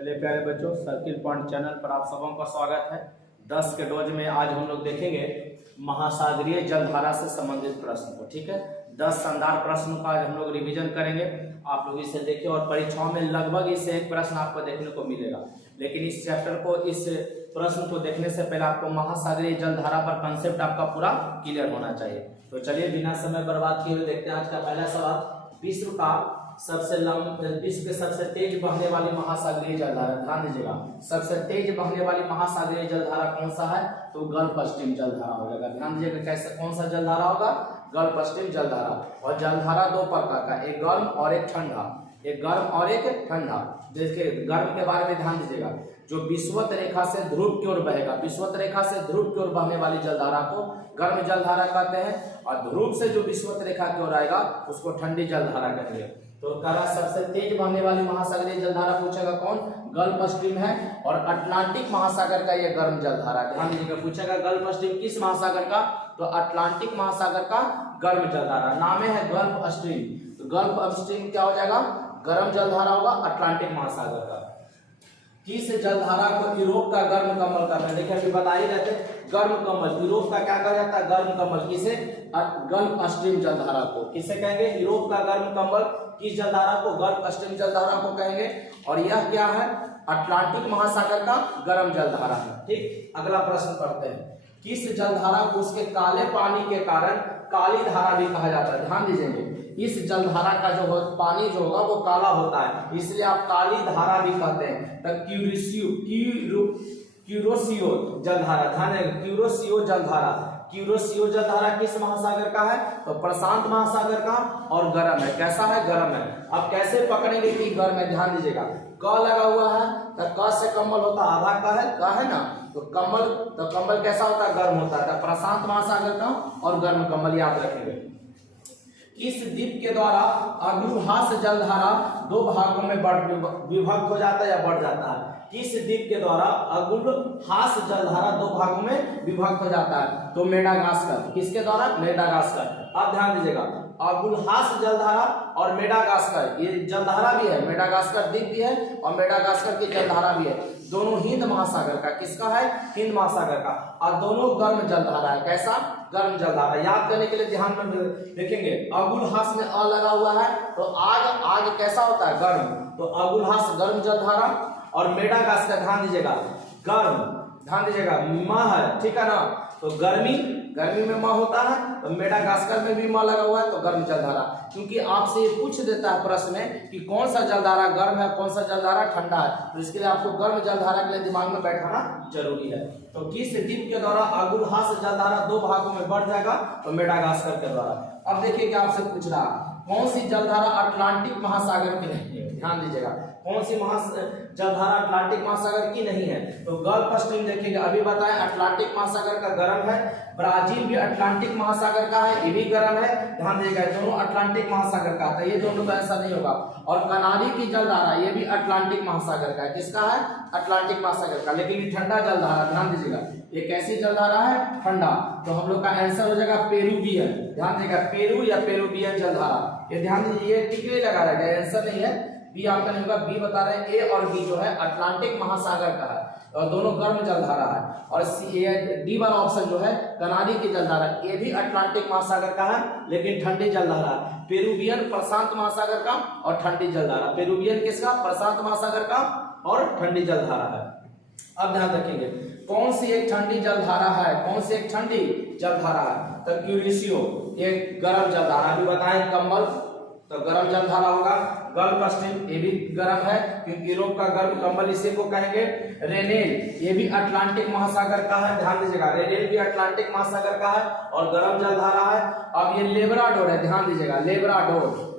चलिए प्यारे बच्चों, सर्किल पॉइंट चैनल पर आप सबों का स्वागत है। 10 के डोज में आज हम लोग देखेंगे महासागरीय जलधारा से संबंधित प्रश्न को। ठीक है, 10 शानदार प्रश्नों का आज हम लोग रिवीजन करेंगे। आप लोग इसे देखिए और परीक्षाओं में लगभग इससे एक प्रश्न आपको देखने को मिलेगा। लेकिन इस चैप्टर को, इस प्रश्न को देखने से पहले आपको महासागरीय जलधारा पर कंसेप्ट आपका पूरा क्लियर होना चाहिए। तो चलिए बिना समय बर्बाद किए हुए देखते हैं आज का पहला सवाल। विश्व के सबसे तेज बहने वाली महासागरीय जलधारा, ध्यान दीजिएगा, सबसे तेज बहने वाली महासागरीय जलधारा कौन सा है? तो गल्फ स्ट्रीम जलधारा हो जाएगा। ध्यान दीजिएगा कैसे, कौन सा जलधारा होगा? गल्फ स्ट्रीम जलधारा। और जलधारा दो प्रकार का, एक गर्म और एक ठंडा, एक गर्म और एक ठंडा। देखिए गर्म के बारे में ध्यान दीजिएगा, जो विषुवत रेखा से ध्रुव की ओर बहेगा, विषुवत रेखा से ध्रुव की ओर बहने वाली जलधारा को गर्म जलधारा कहते हैं। और ध्रुव से जो विषुवत रेखा की ओर आएगा उसको ठंडी जलधारा कहेंगे। तो कहा सबसे तेज बहने वाली महासागरीय जलधारा पूछेगा कौन? गल्फ स्ट्रीम है। और अटलांटिक महासागर का यह गर्म जलधारा, ध्यान दीजिएगा, पूछेगा गल्फ स्ट्रीम किस महासागर का? तो अटलांटिक महासागर का गर्म जलधारा। नाम है गल्फ स्ट्रीम। तो गल्फ स्ट्रीम क्या हो जाएगा? गर्म जलधारा होगा अटलांटिक महासागर का। किस जलधारा को यूरोप का गर्म कमल कहते हैं? देखिए अभी बता ही रहते, गर्म कमल यूरोप का क्या कहा जाता है? गर्म कमल। किसे? गल्फ स्ट्रीम जलधारा को किसे कहेंगे? यूरोप का गर्म कमल। किस जलधारा को? गल्फ स्ट्रीम जलधारा को कहेंगे। और यह क्या है? अटलांटिक महासागर का गर्म जलधारा है। ठीक, अगला प्रश्न पढ़ते हैं। किस जलधारा को उसके काले पानी के कारण काली धारा भी कहा जाता है? ध्यान दीजिए, इस जलधारा का जो पानी जो होगा वो काला होता है, इसलिए आप काली धारा भी कहते हैं। तो क्यूरोसियो जलधारा, ध्यान है, क्यूरोसियो जलधारा। क्यूरोसियो जलधारा किस महासागर का है? तो प्रशांत महासागर का। और गर्म है, कैसा है? गर्म है। अब कैसे पकड़ेंगे कि गर्म है? ध्यान दीजिएगा, क लगा हुआ है तो क से कम्बल होता है, आधा का है ना, तो कम्बल कैसा होता है? गर्म होता है। प्रशांत महासागर का और गर्म कम्बल याद रखेंगे। किस द्वीप के द्वारा अग्नुहास जलधारा दो भागों में विभक्त हो जाता है या बढ़ जाता है? किस द्वीप के द्वारा अग्नुहास जलधारा दो भागों में विभक्त हो जाता है? तो मेडागास्कर। किसके द्वारा? मेडागास्कर। अब ध्यान दीजिएगा, अग्नुहास जलधारा और मेडागास्कर, ये जलधारा भी है, मेडागास्कर द्वीप भी है और मेडागास्कर की जलधारा भी है। दोनों हिंद महासागर का, किसका है? हिंद महासागर का। और दोनों गर्म जलधारा है। कैसा? गर्म जलधारा। याद करने के लिए ध्यान में देखेंगे, अगुलहास में अ लगा हुआ है तो आग कैसा होता है? गर्म। तो अगुलहास गर्म जलधारा। और मेडागास्कर ध्यान दीजिएगा, गर्म, ध्यान दीजिएगा, म है, ठीक है ना, तो गर्मी में म होता है, तो मेडागास्कर में भी म लगा हुआ है तो गर्म जलधारा। क्योंकि आपसे ये पूछ देता है प्रश्न में कि कौन सा जलधारा गर्म है, कौन सा जलधारा ठंडा है, तो इसके लिए आपको गर्म जलधारा के लिए दिमाग में बैठाना जरूरी है। तो किस द्वीप के द्वारा अगुलहास जलधारा दो भागों में बढ़ जाएगा? तो मेडागास्कर के द्वारा। अब देखिए क्या आपसे पूछ रहा, कौन सी जलधारा अटलांटिक महासागर की नहीं है? ध्यान दीजिएगा, कौन सी जलधारा अटलांटिक महासागर की नहीं है? तो गल्फ स्ट्रीम देखिएगा, अभी बताएं अटलांटिक महासागर का गर्म है। ब्राजील भी अटलांटिक महासागर का है, ये भी गर्म है। ध्यान दीजिएगा, दोनों अटलांटिक महासागर का, तो ये दोनों का ऐसा नहीं होगा। और कनारी की जलधारा ये भी अटलांटिक महासागर का है। किसका है? अटलांटिक महासागर का। लेकिन ये ठंडा जलधारा, ध्यान दीजिएगा, ये कैसी जलधारा है? ठंडा। तो हम लोग का आंसर हो जाएगा पेरुवियन। ध्यान दीजिएगा, पेरू या पेरुवियन जलधारा। ये ध्यान दीजिए, ये टिक नहीं लगा रहेगा, आंसर नहीं है, बी आपका नहीं होगा। बी बता रहे हैं, ए और बी जो है अटलांटिक महासागर का है और दोनों गर्म जलधारा है। और डी वाला ऑप्शन जो है कनारी की जलधारा, ये भी अटलांटिक महासागर का है लेकिन ठंडी जलधारा है। पेरुवियन प्रशांत महासागर का और ठंडी जलधारा। पेरुवियन किसका? प्रशांत महासागर का और ठंडी जलधारा है। अब ध्यान रखेंगे, कौन सी एक ठंडी जलधारा है? कौन सी एक ठंडी जलधारा है? तो क्यूरिसियो, ये गर्म जलधारा। भी बताएं कम्बल, तो गर्म जलधारा होगा। गल्फ स्ट्रीम, ये भी गर्म है क्योंकि यूरोप का गर्म कम्बल इसे को कहेंगे। रेनेल, ये भी अटलांटिक महासागर का है। ध्यान दीजिएगा, रेनेल भी अटलांटिक महासागर का है और गर्म जलधारा है। अब ये लेब्राडोर है, ध्यान दीजिएगा,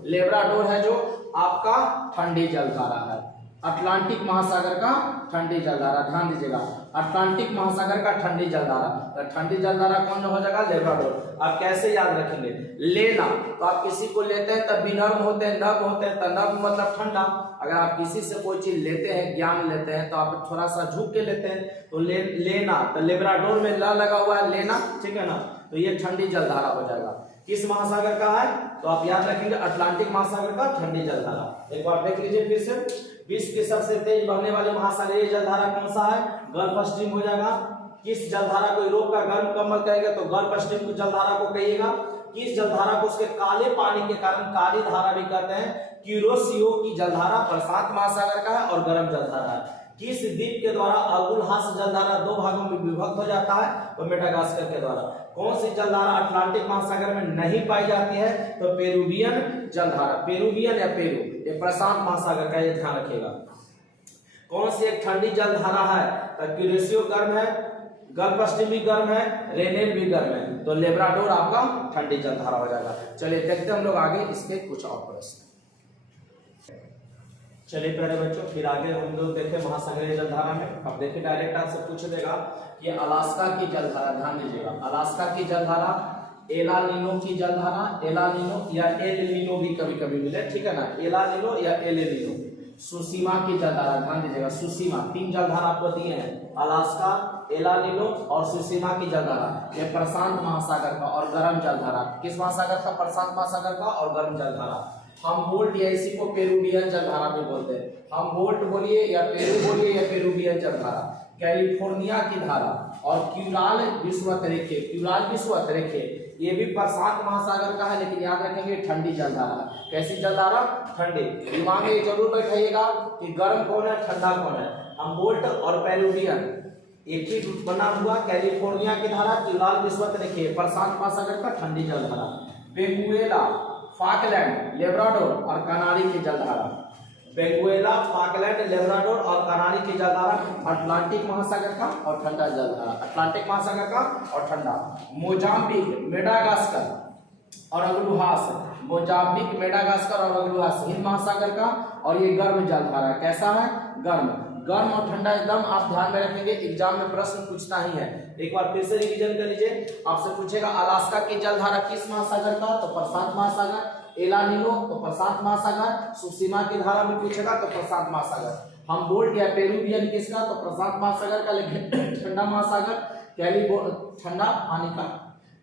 लेब्राडोर है जो आपका ठंडी जलधारा है। अटलांटिक महासागर का ठंडी जलधारा, ध्यान दीजिएगा, अटलांटिक महासागर का ठंडी जलधारा। तो ठंडी जलधारा कौन हो जाएगा? लेब्राडोर। आप कैसे याद रखेंगे? लेना, तो आप किसी को लेते हैं तब भी नर्म होते हैं, नर्म होते हैं, तो नर्म मतलब ठंडा। अगर आप किसी से कोई चीज लेते हैं, ज्ञान लेते हैं, तो आप थोड़ा सा झुक के लेते हैं। तो लेना, तो लेब्राडोर में ला लगा हुआ है, लेना, ठीक है ना, तो ये ठंडी जलधारा हो जाएगा। किस महासागर का है? तो आप याद रखेंगे अटलांटिक महासागर का ठंडी जलधारा। एक बार देख लीजिए फिर से, विश्व के सबसे तेज बहने वाले महासागरीय जलधारा कौन सा है? गल्फ स्ट्रीम हो जाएगा। किस जलधारा को यूरोप का गर्म कमल कहेगा? तो गल्फ स्ट्रीम को जलधारा को कहिएगा। किस जलधारा को उसके काले पानी के कारण काली धारा भी कहते हैं? क्यूरोसियो की जलधारा प्रशांत महासागर का है और गर्म जलधारा है। किस द्वीप के द्वारा अगुलहास जलधारा दो भागों में विभक्त हो जाता है? तो मेडागास्कर के द्वारा। कौन सी जलधारा अटलांटिक महासागर में नहीं पाई जाती है? तो पेरुवियन जलधारा। पेरुवियन या पेरू, ये प्रशांत महासागर का, ये ध्यान रखिएगा। कौन सी एक ठंडी जलधारा है? तो क्यूरोसियो गर्म है, गल्फ स्ट्रीम भी गर्म है, रेनेल भी गर्म है। तो लेब्राडोर आपका ठंडी जलधारा हो जाएगा। चलिए देखते हैं हम लोग आगे इसके कुछ और प्रश्न। चलिए प्यारे बच्चों, फिर आगे हम लोग देखें महासागरीय जलधारा में। अब देखिए डायरेक्ट आपसे पूछ देगा कि अलास्का की जलधारा, ध्यान दीजिएगा, अलास्का की जलधारा, एला नीनो की जलधारा, एला नीनो या एल नीनो भी कभी कभी मिले, ठीक है ना, एला नीनो या एल नीनो। सुसीमा की जलधारा, ध्यान दीजिएगा, सुसीमा, तीन जलधारा आपको दिए हैं, अलास्का, एला नीनो और सुसीमा की जलधारा। ये प्रशांत महासागर का और गर्म जलधारा। किस महासागर का? प्रशांत महासागर का और गर्म जलधारा। हमबोल्ट या इसी को पेरुवियन जलधारा भी बोलते हैं। हमबोल्ट बोलिए या पेरू बोलिए या पेरुवियन जलधारा। कैलिफोर्निया की धारा और क्यूराल विषुवत रेखे, क्यूराल विषुवत रेखे, ये भी प्रशांत महासागर का है, लेकिन याद रखेंगे ठंडी जलधारा। कैसी जलधारा? ठंडी। दिमाग में जरूर बैठाइएगा कि गर्म कौन है, ठंडा कौन है। हमबोल्ट और पेरुवियन एक ही बना हुआ, कैलिफोर्निया की धारा, क्यूराल विषुवत रेखे, प्रशांत महासागर का ठंडी जलधारा। वेनेजुएला, फॉकलैंड, लेब्राडोर और कनारी की जलधारा। वेनेजुएला, फॉकलैंड, लेब्राडोर और कनारी की जलधारा अटलांटिक महासागर का और ठंडा जलधारा, अटलांटिक महासागर का और ठंडा। मोजाम्बिक, मेडागास्कर और अगुलहास, मोजाम्बिक, मेडागास्कर और अगुलहास हिंद महासागर का और ये गर्म जलधारा। कैसा है? गर्म। गर्म और ठंडा एकदम आप ध्यान में रखेंगे, एग्जाम में प्रश्न पूछना ही है। एक बार फिर से रिवीजन कर लीजिए। आपसे पूछेगा अलास्का की जलधारा किस महासागर का? तो प्रशांत महासागर। एला नीनो तो प्रशांत महासागर। सुसीमा की धारा में पूछेगा तो प्रशांत महासागर। हमबोल्ट या पेरुवियन किसका? तो प्रशांत महासागर का, लेकिन ठंडा महासागर, ठंडा पानी का।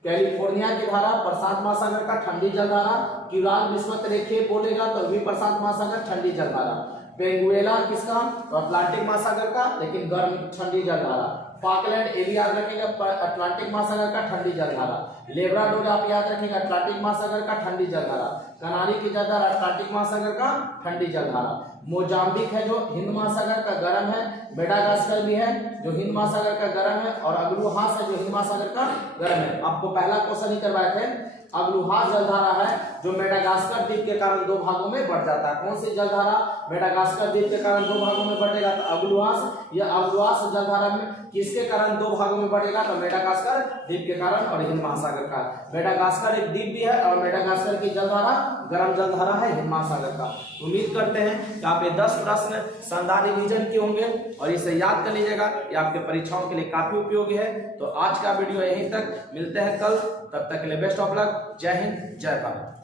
कैलिफोर्निया की धारा प्रशांत महासागर का, ठंडी जलधारा। क्यूराल विषुवत रेखे बोलेगा तो भी प्रशांत महासागर, ठंडी जलधारा। वेनेजुएला किसका? तो अटलांटिक महासागर का, लेकिन गर्म ठंडी जलधारा। फॉकलैंड एरिया याद रखेगा, अटलांटिक महासागर का, ठंडी जलधारा। लेब्राडोर आप याद रखेगा, अटलांटिक महासागर का, ठंडी जलधारा। कनारी की जलधारा अटलांटिक महासागर का, ठंडी जलधारा। मोजाम्बिक है जो हिंद महासागर का, गर्म है। मेडागास्कर भी है जो हिंद महासागर का, गर्म है। और अगुलहास है जो हिंद महासागर का, गर्म है। आपको पहला क्वेश्चन ही करवाए थे, अगुलहास जलधारा है जो मेडागास्कर द्वीप के कारण दो भागों में बढ़ जाता है। कौन सी जलधारा मेडागास्कर द्वीप के कारण दो भागों में बढ़ेगा? तो अगुलहास। या अगुलहास जलधारा में किसके कारण दो भागों में बढ़ेगा? तो मेडागास्कर द्वीप के कारण और हिंद महासागर का। मेडागास्कर एक द्वीप भी है और मेडागास्कर की जलधारा गर्म जलधारा है हिंद महासागर का। उम्मीद करते हैं कि आप ये 10 प्रश्न शानदार रिवीजन किए होंगे और इसे याद कर लीजिएगा, ये आपके परीक्षाओं के लिए काफी उपयोगी है। तो आज का वीडियो यहीं तक, मिलते हैं कल, तब तक के लिए बेस्ट ऑफ लक। जय हिंद, जय भारत।